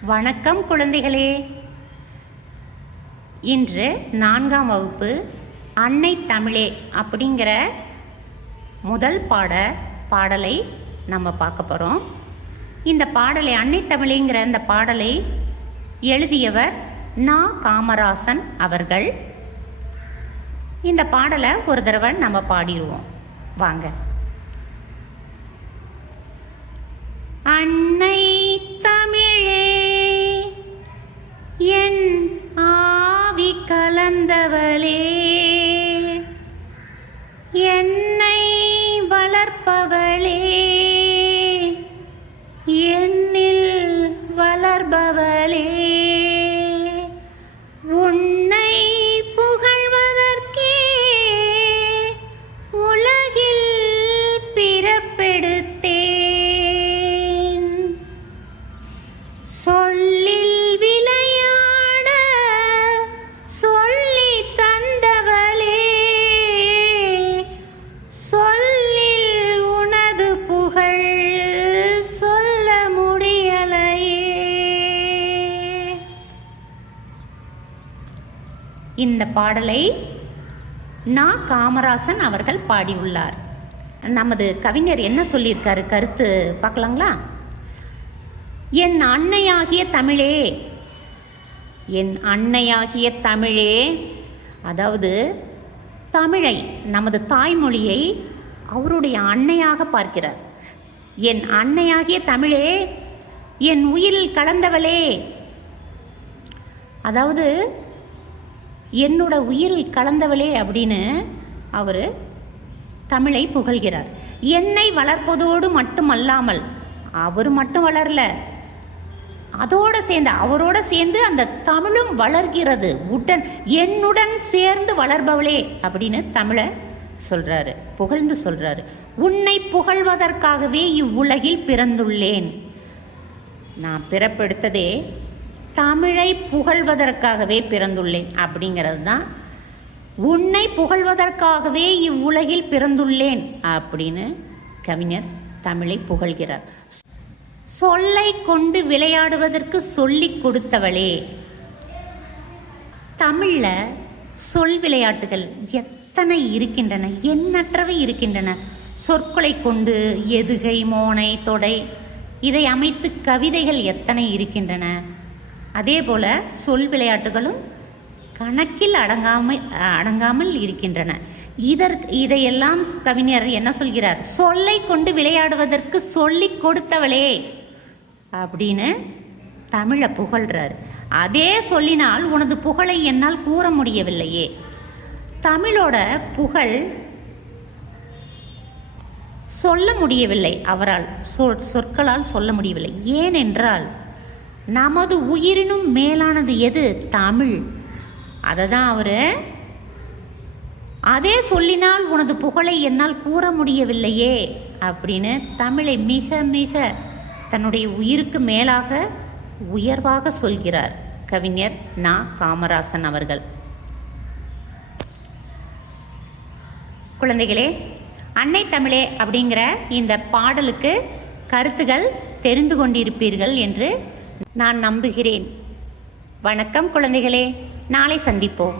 வணக்கம் குழந்தைகளே. இன்று நான்காம் வகுப்பு அன்னை தமிழே அப்படிங்கிற முதல் பாட பாடலை நம்ம பார்க்க போகிறோம் இந்த பாடலை அன்னை தமிழேங்கிற இந்த பாடலை எழுதியவர் நா. காமராசன் அவர்கள். இந்த பாடலை ஒரு தடவை நம்ம பாடிடுவோம். வாங்க. அன்னை கலந்தவளே என்னை வளர்ப்பவளே இந்த பாடலை நா. காமராசன் அவர்கள் பாடியுள்ளார். நமது கவிஞர் என்ன சொல்லியிருக்காரு? கருத்து பார்க்கலாங்களா? என் அன்னையாகிய தமிழே என் அன்னையாகிய தமிழே அதாவது தமிழை நமது தாய்மொழியை அவருடைய அன்னையாக பார்க்கிறார். என் அன்னையாகிய தமிழே என் உயிரில் கலந்தவளே அதாவது என்னோட உயிரில் கலந்தவளே அப்படின்னு அவர் தமிழை புகழ்கிறார். என்னை வளர்ப்பதோடு மட்டுமல்லாமல் அவர் மட்டும் வளரல. அதோடு சேர்ந்து அவரோட சேர்ந்து அந்த தமிழும் வளர்கிறது. உடன் என்னுடன் சேர்ந்து வளர்பவளே அப்படின்னு தமிழை சொல்கிறாரு புகழ்ந்து சொல்கிறாரு உன்னை புகழ்வதற்காகவே இவ்வுலகில் பிறந்துள்ளேன். நான் பிறப்பெடுத்ததே தமிழை புகழ்வதற்காகவே பிறந்துள்ளேன் அப்படிங்கிறது தான் உன்னை புகழ்வதற்காகவே இவ்வுலகில் பிறந்துள்ளேன் அப்படின்னு கவிஞர் தமிழை புகழ்கிறார். சொல்லை கொண்டு விளையாடுவதற்கு சொல்லிக் கொடுத்தவளே. தமிழில் சொல் விளையாட்டுகள் எத்தனை இருக்கின்றன எண்ணற்றவை இருக்கின்றன. சொற்களை கொண்டு எதுகை மோனை தொடை இதை அமைத்து கவிதைகள் எத்தனை இருக்கின்றன. அதே போல் சொல் விளையாட்டுகளும் கணக்கில் அடங்காமல் அடங்காமல் இருக்கின்றன. இதற்கு இதையெல்லாம் கவிஞர் என்ன சொல்கிறார்? சொல்லை கொண்டு விளையாடுவதற்கு சொல்லிக் கொடுத்தவளே அப்படின்னு தமிழை புகழ்றார். அதே சொல்லினால் உனது புகழை என்னால் கூற முடியவில்லையே. தமிழோட புகழ் சொல்ல முடியவில்லை. அவரால் சொற்களால் சொல்ல முடியவில்லை. ஏனென்றால் நமது உயிரினும் மேலானது எது? தமிழ். அதை தான் அவர் அதே சொல்லினால் உனது புகழை என்னால் கூற முடியவில்லையே அப்படின்னு தமிழை மிக மிக தன்னுடைய உயிருக்கு மேலாக உயர்வாக சொல்கிறார் கவிஞர் நா. காமராசன் அவர்கள். குழந்தைகளே அன்னை தமிழே அப்படிங்கிற இந்த பாடலுக்கு கருத்துகள் தெரிந்து கொண்டிருப்பீர்கள் என்று நான் நம்புகிறேன். வணக்கம் குழந்தைகளே நாளை சந்திப்போம்.